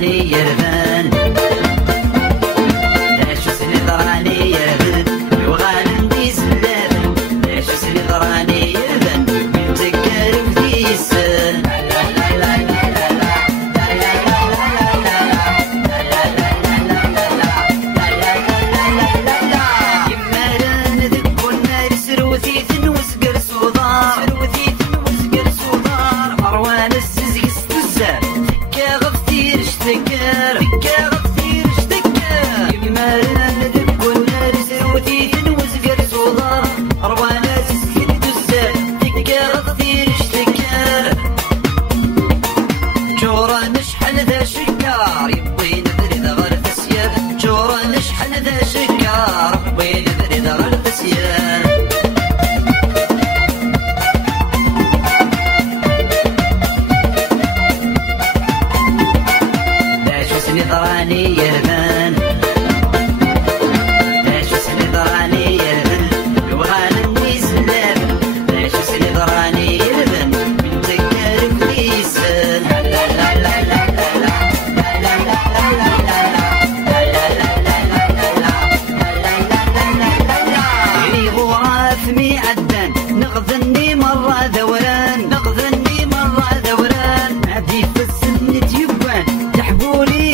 ضراني يرفان ليش سني ضراني يرفان وغالم دي سلافن ليش سني ضراني يرفان بنتكر في السن ضراني يرفان ليش سني ضراني يرفان وغالم دي سلافن ليش سني ضراني يرفان بنتكر في السن يلي غراف ميعدان نغذني مرة دوران نغذني مرة دوران عدي في السن تيبان تحبولي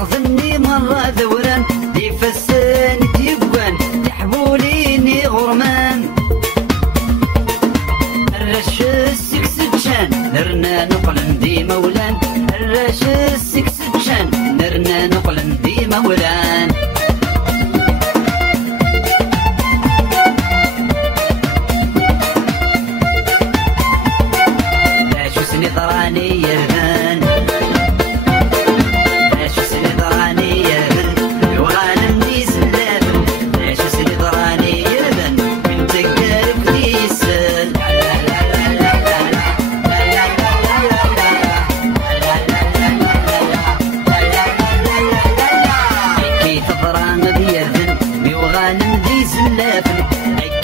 نغذني مرة دوران دي فسان تيبان تحبوليني غرمان الرش السكسجان نرنا نقلن دي مولان الرش السكسجان نرنا نقلن دي مولان لا شو سني ضراني يرفان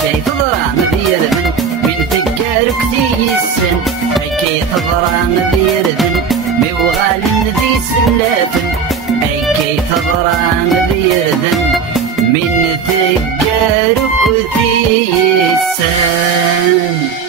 كي تضرع مذيرذن من تقارك ذي السن كي تضرع مذيرذن بوغال ذي سلافن كي تضرع مذيرذن من تقارك ذي السن